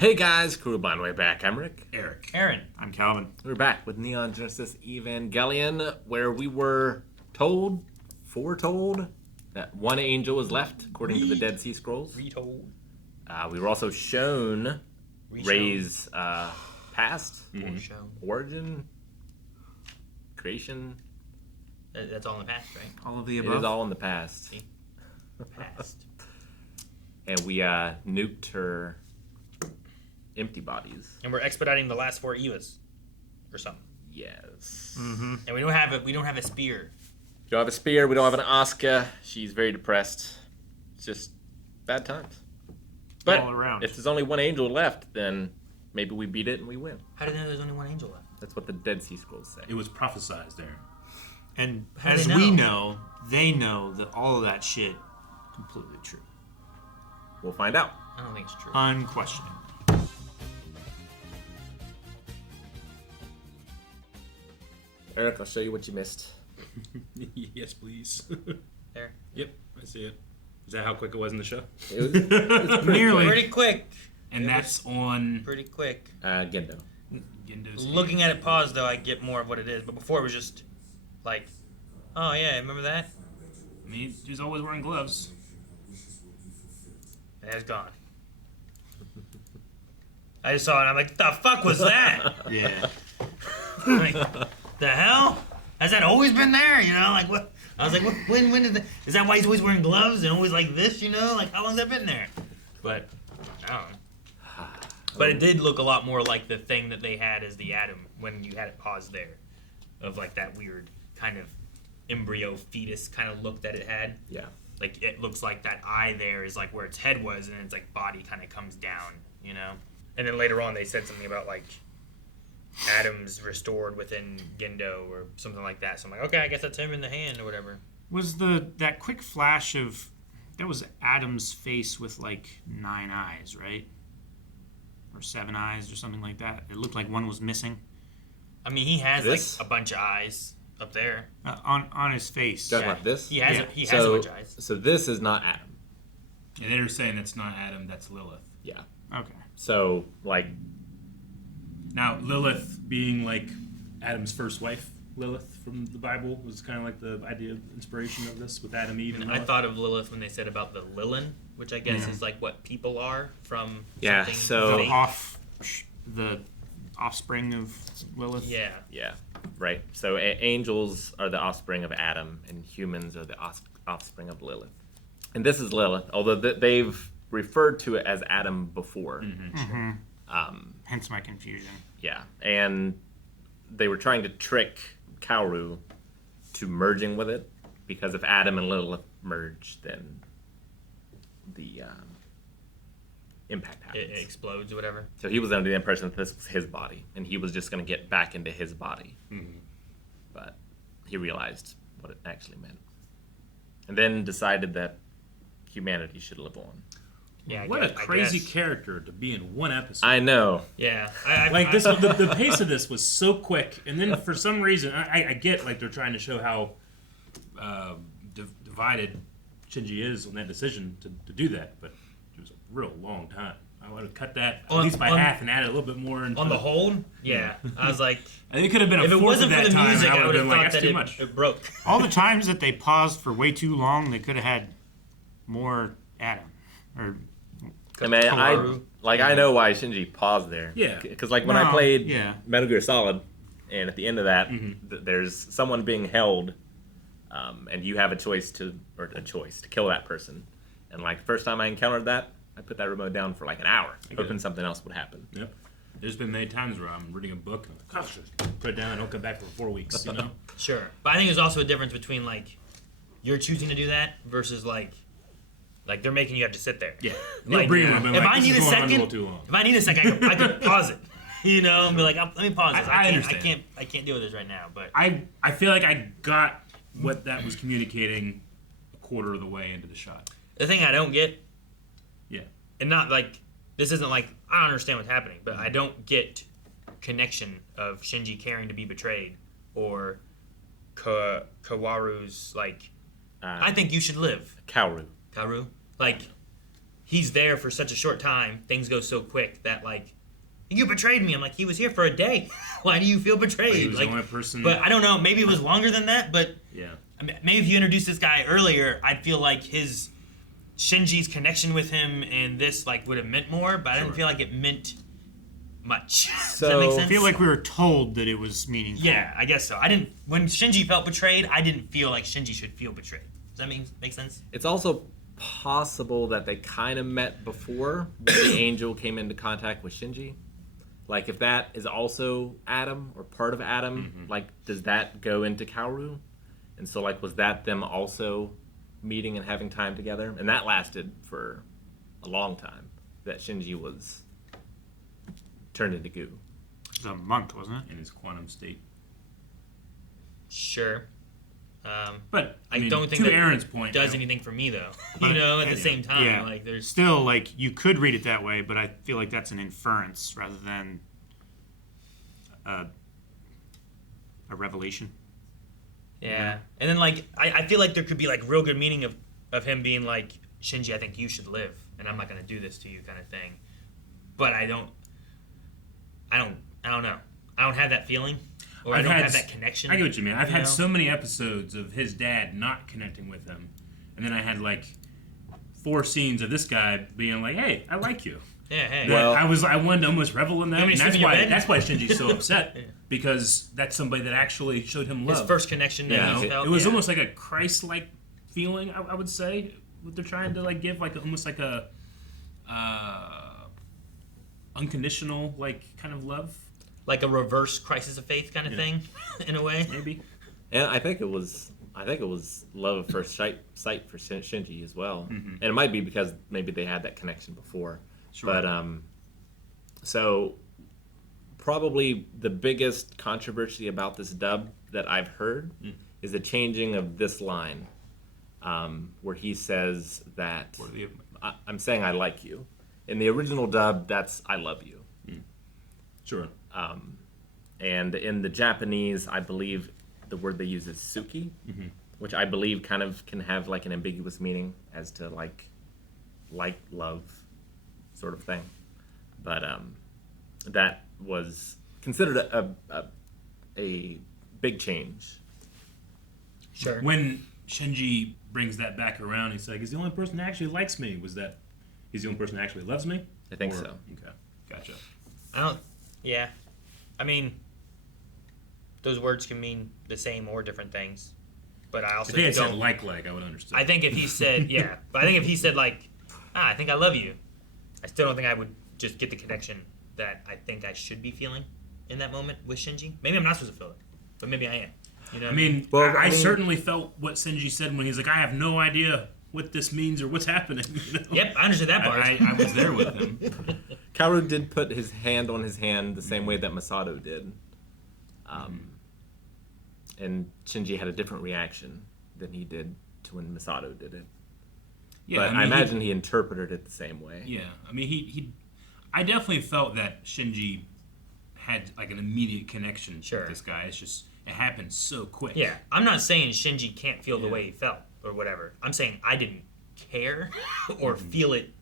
Hey guys, Crew by the way back. I'm Rick. Eric. Aaron. I'm Calvin. We're back with Neon Genesis Evangelion, where we were foretold that one angel was left, according to the Dead Sea Scrolls. Retold. We were also shown Rei's past, origin, creation. That's all in the past, right? All of the It above. is all in the past. See? Past. And we nuked her empty bodies. And we're expediting the last 4 Evas, or something. Yes. Mm-hmm. And we don't have a spear. We don't have a spear. We don't have an Asuka. She's very depressed. It's just bad times. But All around. if there's only one angel left, then maybe we beat it and we win. How do they know there's only one angel left? That's what the Dead Sea Scrolls say. It was prophesized there. And How do as they we know? know, they know that all of that shit completely true. We'll find out. I don't think it's true. Unquestioning. Eric, I'll show you what you missed. Yes, please. There. Yep, I see it. Is that how quick it was in the show? It was Nearly. Pretty quick. And that's on Pretty quick. Gendo. Gendo's. Looking at it paused, though, I get more of what it is. But before, it was just like, oh, yeah, remember that? I mean, he's always wearing gloves. And it's gone. I just saw it, and I'm like, the fuck was that? Yeah. Like, the hell? Has that always been there? You know, like what? I was like, when did that? Is that why he's always wearing gloves and always like this? You know, like how long's that been there? But I don't know. But it did look a lot more like the thing that they had as the atom when you had it paused there, of like that weird kind of embryo fetus kind of look that it had. Yeah. Like it looks like that eye there is like where its head was, and its like body kind of comes down. You know. And then later on, they said something about like atoms restored within Gendo or something like that. So I'm like, okay, I guess that's him in the hand or whatever. Was that quick flash of that was Adam's face with like 9 eyes, right? Or 7 eyes or something like that. It looked like one was missing. I mean, he has This? like a bunch of eyes up there. On his face. Talking about this? He has Yeah. he has a bunch of eyes. So this is not Adam. And they're saying that's not Adam, that's Lilith. Yeah. Okay. So, like, Now, Lilith being like Adam's first wife, Lilith from the Bible, was kind of like the idea of inspiration of this with Adam, Eve, and And I Lilith. thought of Lilith when they said about the Lilin, which I guess Yeah. is like what people are from Yeah, something so- fake. The offspring of Lilith. Yeah. yeah, right. So angels are the offspring of Adam, and humans are the offspring of Lilith. And this is Lilith, although they've referred to it as Adam before. Mm-hmm. Hence my confusion. Yeah, and they were trying to trick Kaworu to merging with it, because if Adam and Lilith merge, then the impact happens. It explodes or whatever. So he was under the impression that this was his body, and he was just going to get back into his body. Mhm. But he realized what it actually meant. And then decided that humanity should live on. Yeah. What a I crazy guess. character to be in one episode. I know. Yeah. Like this, the pace of this was so quick, and then for some reason, I get like they're trying to show how divided Shinji is on that decision to do that, but it was a real long time. I would have cut that at least by half and added a little bit more. On the hold, yeah. I was like, I think it could have been a if it fourth wasn't of for that the time, music, and I I would would have have been like, thought that's that too much. it broke. All the times that they paused for way too long, they could have had more Adam. Or I mean, Kaworu. I know why Shinji paused there. Yeah. Because like when I played yeah. Metal Gear Solid, and at the end of that, Mm-hmm. there's someone being held, and you have a choice to kill that person. And like the first time I encountered that, I put that remote down for like an hour, hoping something else would happen. Yep. There's been many times where I'm reading a book and I'm like, oh, just put it down and don't come back for 4 weeks, you know? Sure, but I think there's also a difference between like you're choosing to do that versus like they're making you have to sit there. Yeah. Like, Breathing, I've been if like, I this need is a going on second, little too long. if I need a second, I could pause it. You know, and be like, let me pause this. I I understand. can't deal with this right now. But I feel like I got what that was communicating a quarter of the way into the shot. the thing I don't get, Yeah. and not like this isn't like I don't understand what's happening, but I don't get connection of Shinji caring to be betrayed or Kawaru's like I think you should live. Kaworu. Kaworu, like he's there for such a short time, things go so quick that like, you betrayed me. I'm like, he was here for a day. Why do you feel betrayed? He was like, the only person. but I don't know. Maybe it was longer than that. But Yeah. I mean, maybe if you introduced this guy earlier, I'd feel like Shinji's connection with him and this like would have meant more. But I didn't feel like it meant much. Does that make So- sense? I feel like we were told that it was meaningful. Yeah, I guess so. I didn't. When Shinji felt betrayed, I didn't feel like Shinji should feel betrayed. Does that make sense? It's also possible that they kind of met before when the angel came into contact with Shinji. Like, if that is also Adam or part of Adam, like, does that go into Kaworu? And so, like, was that them also meeting and having time together? And that lasted for a long time, that Shinji was turned into goo. It was a month, wasn't it? In his quantum state. Sure. But I mean, don't think to that Aaron's point, does I don't- anything for me though. But- You know, at the yeah. same time, Yeah. like there's Still, like, you could read it that way, but I feel like that's an inference rather than a revelation. yeah. And then like I feel like there could be like real good meaning of him being like, Shinji, I think you should live, and I'm not gonna do this to you, kind of thing. But I don't know. I don't have that feeling, or I I've don't had have s- that connection. I get what you mean. I've you had know? so many episodes of his dad not connecting with him, and then I had like 4 scenes of this guy being like, "Hey, I like you." Yeah, hey. That Well- I wanted to almost revel in that, You want me and to that's sleep in your why bed? that's why Shinji's so upset because that's somebody that actually showed him love. His first connection that Yeah, he it felt. was yeah. almost like a Christ-like feeling. I would say what they're trying to like give, like almost like a unconditional like kind of love, like a reverse crisis of faith kind of thing, in a way. maybe. And I think it was love at first sight for Shinji as well. Mm-hmm. And it might be because maybe they had that connection before. Sure. But so probably the biggest controversy about this dub that I've heard is the changing of this line, where he says that I'm saying I like you. In the original dub, that's I love you. Sure. And in the Japanese, I believe the word they use is suki, which I believe kind of can have like an ambiguous meaning as to like love sort of thing. But that was considered a big change. Sure. When Shinji brings that back around, he's like, "He's the only person that actually likes me." Was that he's the only person that actually loves me? I think Or- so. Okay, gotcha. I don't. Yeah, I mean, those words can mean the same or different things. But I also If he had said don't. like, I would understand. I think if he said yeah, but I think if he said like, I think I love you, I still don't think I would just get the connection that I think I should be feeling in that moment with Shinji. Maybe I'm not supposed to feel it, but maybe I am. You know? I mean, Well, I I mean- certainly felt what Shinji said when he's like, "I have no idea what this means or what's happening." You know? Yep, I understood that part. I was there with him. Kaworu did put his hand on his hand the same way that Masato did. And Shinji had a different reaction than he did to when Masato did it. Yeah, But I imagine he interpreted it the same way. Yeah, I mean, I definitely felt that Shinji had like an immediate connection Sure. with this guy. It's just it happened so quick. Yeah, I'm not saying Shinji can't feel the Yeah. way he felt or whatever. I'm saying I didn't care or feel it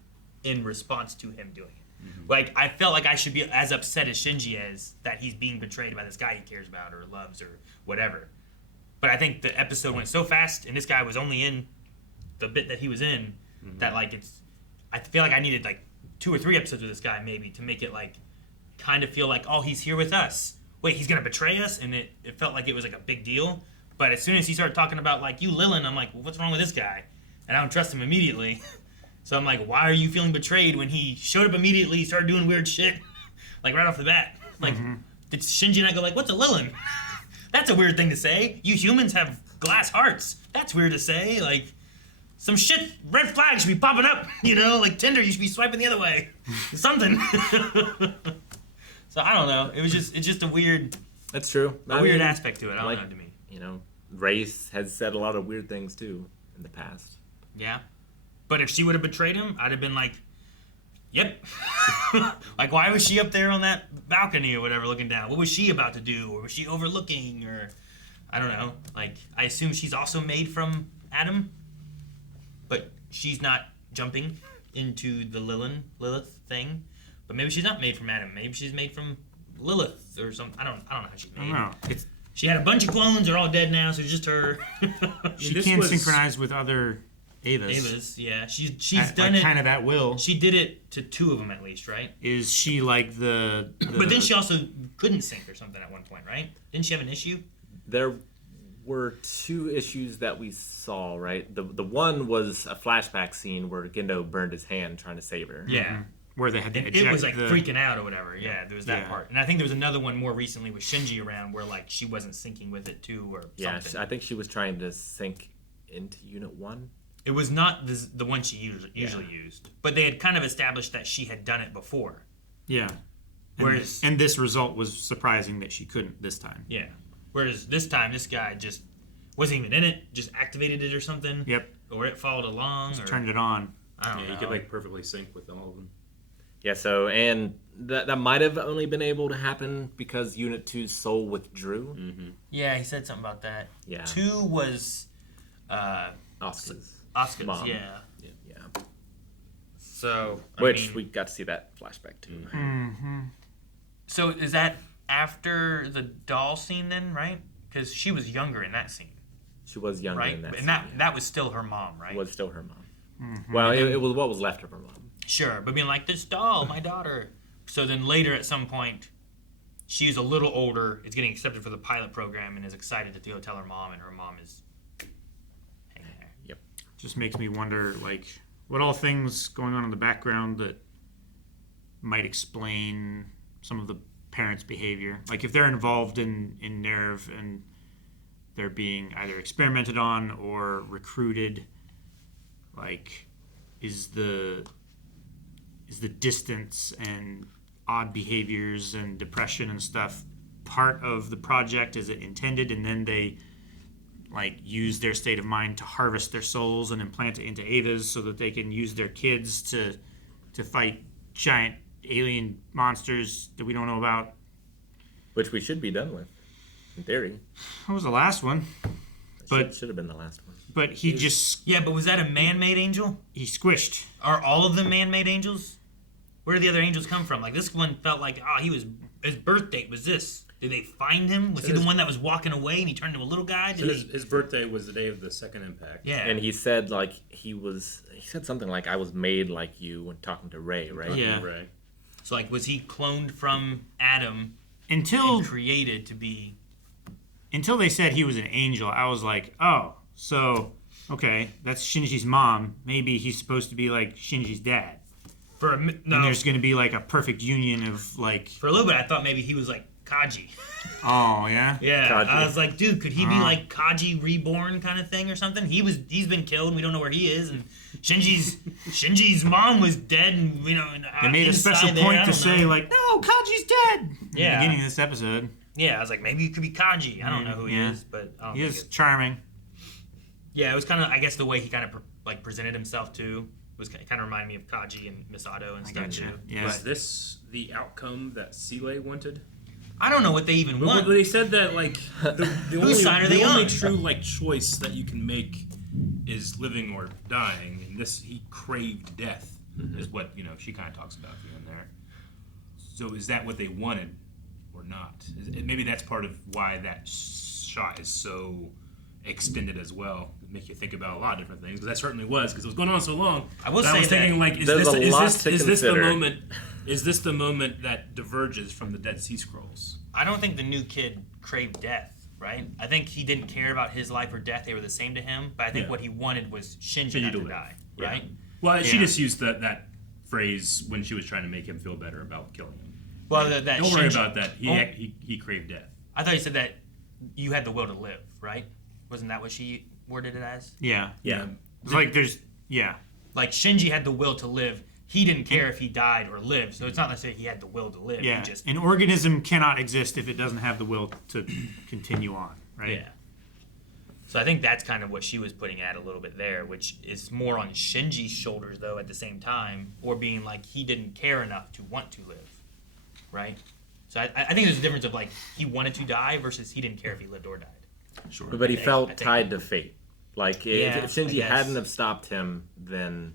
in response to him doing it. Like, I felt like I should be as upset as Shinji is that he's being betrayed by this guy he cares about or loves or whatever. But I think the episode went so fast and this guy was only in the bit that he was in that, like, I feel like I needed, like, 2 or 3 episodes with this guy maybe to make it, like, kind of feel like, oh, he's here with us. Wait, he's going to betray us? And it felt like it was, like, a big deal. But as soon as he started talking about, like, you Lilith, I'm like, well, what's wrong with this guy? And I don't trust him immediately. So I'm like, why are you feeling betrayed when he showed up immediately, started doing weird shit, like, right off the bat? Like, did Shinji not go, like, what's a Lilith? That's a weird thing to say. You humans have glass hearts. That's weird to say. Like, some shit, red flags should be popping up, you know? Like, Tinder, you should be swiping the other way. Something. So I don't know. It's just a weird That's true. weird aspect to it. I don't like- know, to me. You know, Race has said a lot of weird things too in the past. Yeah. But if she would have betrayed him, I'd have been like, yep. Like, why was she up there on that balcony or whatever looking down? What was she about to do? Or was she overlooking? Or, I don't know. Like, I assume she's also made from Adam, but she's not jumping. into the Lilith thing, but maybe she's not made from Adam. Maybe she's made from Lilith or something. I don't know how she's made. I don't know. It's, She had a bunch of clones. They're all dead now, so it's just her. she this can't was- synchronize with other Evas. Evas, yeah. She's At, done like, it. kind of at will. She did it to 2 of them at least, right? Is she like the But then she also couldn't sync or something at one point, right? Didn't she have an issue? There were 2 issues that we saw, right? The one was a flashback scene where Gendo burned his hand trying to save her. Yeah. where they had to And eject it was like the, freaking out or whatever. Yeah, there was that Yeah. part. And I think there was another one more recently with Shinji around where like she wasn't syncing with it too or Yeah, something. I think she was trying to sync into Unit 1. It was not the one she usually used. But they had kind of established that she had done it before. Yeah. Whereas And this result was surprising that she couldn't this time. yeah. Whereas this time this guy just wasn't even in it, just activated it or something. Yep. Or it followed along or Turned it on. I don't Yeah, know. you could like perfectly sync with all of them. Yeah, so, and that might have only been able to happen because Unit 2's soul withdrew. Yeah, he said something about that. Yeah. 2 was Asuka's. Asuka's, Mom. yeah. Yeah. So Which we got to see that flashback too. So is that after the doll scene then, right? Because she was younger in that scene, She was younger right? in that And scene, that was still her mom, right? was still her mom. Well, it was what was left of her mom. Sure, but being like, this doll, my daughter. So then later at some point, she's a little older, is getting accepted for the pilot program, and is excited to go tell her mom, and her mom is hanging there. Just makes me wonder, like, what all things going on in the background that might explain some of the parents' behavior. Like, if they're involved in Nerve and they're being either experimented on or recruited, like, is the distance and odd behaviors and depression and stuff part of the project? Is it intended, and then they like use their state of mind to harvest their souls and implant it into Evas so that they can use their kids to fight giant alien monsters that we don't know about? Which we should be done with, in theory. That was the last one, But- Should have been the last one. but he just Yeah, but was that a man-made angel? he squished. Are all of them man-made angels? Where did the other angels come from? Like, this one felt like, his birth date was this. Did they find him? Was he the one that was walking away and he turned into a little guy? So his birthday was the day of the second impact. Yeah. And he said like he said something like I was made like you when talking to Rei, right? Yeah. Right. So, like, was he cloned from Adam Until and created to be... they said he was an angel, I was like, oh, so okay, that's Shinji's mom. Maybe he's supposed to be like Shinji's dad. And And there's going to be like a perfect union of like, for a little bit, I thought maybe he was like Kaji. oh yeah, Yeah, Kaji. I was like, dude, could he be like Kaji reborn kind of thing or something? He's been killed, and we don't know where he is, and Shinji's mom was dead, and they made a special inside point there, to I say don't know. like, no, Kaji's dead. In the Yeah. beginning of this episode, Yeah, I was like, maybe he could be Kaji. I don't know who he Yeah. is, but I don't he think is it. charming. Yeah, it was kind of, I guess, the way he kind of like presented himself too was kind of reminded me of Kaji and Misato and stuff Gotcha. too. Yeah. Was this the outcome that Seele wanted? I don't know what they even Well, want. they said that like the Whose side are they the only on? true like choice that you can make is living or dying, and this he craved death is what she kind of talks about at the end there. So is that what they wanted or not? Maybe that's part of why that shot is so extended as well. It make you think about a lot of different things, because that certainly was because it was going on so long. I will But say was thinking that like, is there's this a lot to is this the consider. moment? Is this the moment that diverges from the Dead Sea Scrolls? I don't think the new kid craved death, right? I think he didn't care about his life or death. They were the same to him. But I think Yeah. what he wanted was Shinji Shinji not to to live. die, Yeah. right? Well, she Yeah. just used that phrase when she was trying to make him feel better about killing him. Well, that Don't worry Shinji- about that. Oh. He craved death. I thought you said that you had the will to live, right? Wasn't that what she worded it as? Yeah, Yeah. it's like there's Like Shinji had the will to live. He didn't care if he died or lived. So it's not necessarily he had the will to live. yeah. He just An organism cannot exist if it doesn't have the will to continue on, right? yeah. So I think that's kind of what she was putting at a little bit there, which is more on Shinji's shoulders though at the same time, or being like he didn't care enough to want to live, right? So I think there's a difference of like he wanted to die versus he didn't care if he lived or died. Sure. But he I felt think- tied to fate. Like Yeah, if Shinji I guess. hadn't have stopped him, then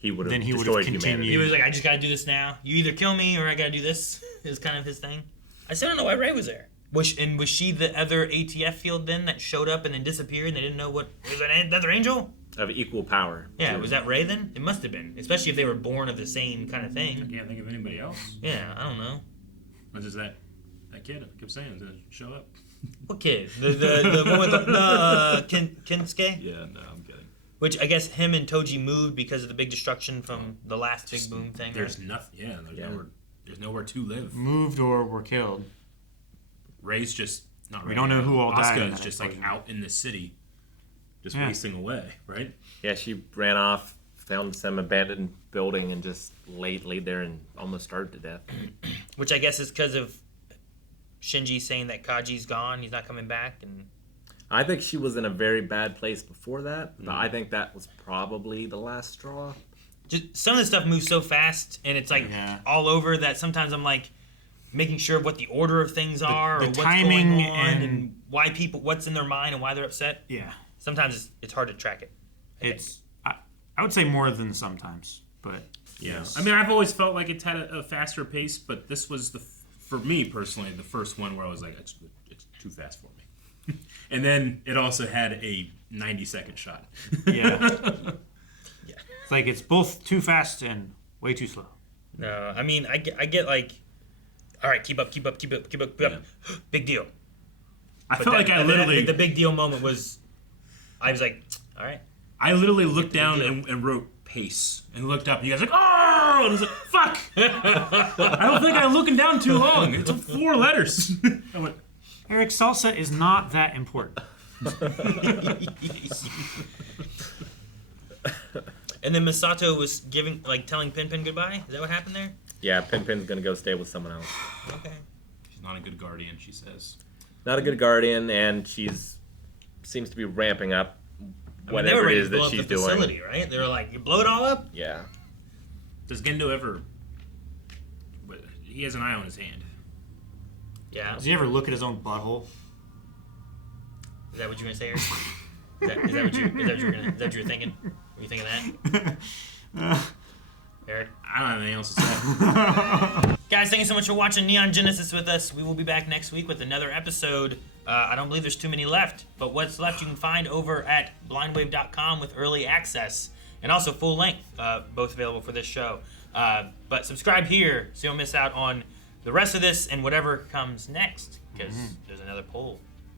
he would have Then he would have destroyed continued. humanity. He was like, I just gotta do this now. You either kill me or I gotta do this. Is kind of his thing. I still don't know why Rei was there. Was she the other ATF field then that showed up and then disappeared and they didn't know what... Was that another angel? Of equal power. Yeah, too. was that Rei then? It must have been. Especially if they were born of the same kind of I thing. can't think of anybody else. Yeah, I don't know. What is that kid? I kept saying to show up. What kid? The one with the Kensuke? Yeah, no, I'm kidding. Which I guess him and Tohji moved because of the big destruction from the last big boom thing. There's right? nothing. Yeah, there's nowhere to live. Moved or were killed. Ray's just not. We don't know who all died in Asuka is that just like explosion. out in the city, just Yeah. wasting away, right? Yeah, she ran off, found some abandoned building, and just laid there and almost starved to death. Which I guess is because of Shinji saying that Kaji's gone, he's not coming back, and I think she was in a very bad place before that, but I think that was probably the last straw. just some of the stuff moves so fast and it's like all over that sometimes I'm like making sure what the order of things are, the or what's timing going on, and and why people, what's in their mind and why they're upset. Yeah. Sometimes it's hard to track it. I would say more than sometimes, but Yeah. I mean, I've always felt like it's had a faster pace, but this was for me personally, the first one where I was like, it's too fast for me. And then it also had a 90-second shot. yeah. It's like it's both too fast and way too slow. No, I mean I get like, all right, keep up. Big deal. I felt like I literally the big deal moment was, I was like, all right. I literally looked down and wrote pace and looked up and you guys were like, oh! And I was like, fuck! I don't think I'm looking down too long. It's 4 letters. I went, Eric, salsa is not that important. And then Misato was telling Pin goodbye. Is that what happened there? Yeah, Pin's gonna go stay with someone else. Okay. she's not a good guardian, she says. Not a good guardian, and seems to be ramping up whatever it is that she's doing. Facility, right? They were like, you blow it all up? Yeah. Does Gendo ever... He has an eye on his hand. Yeah. Does he ever look at his own butthole? Is that what you're gonna say, Eric? Is that what you're thinking? Were you thinking that? Eric? I don't have anything else to say. Guys, thank you so much for watching Neon Genesis with us. We will be back next week with another episode. I don't believe there's too many left, but what's left you can find over at blindwave.com with early access and also full length, both available for this show. But subscribe here so you don't miss out on the rest of this and whatever comes next, because there's another poll.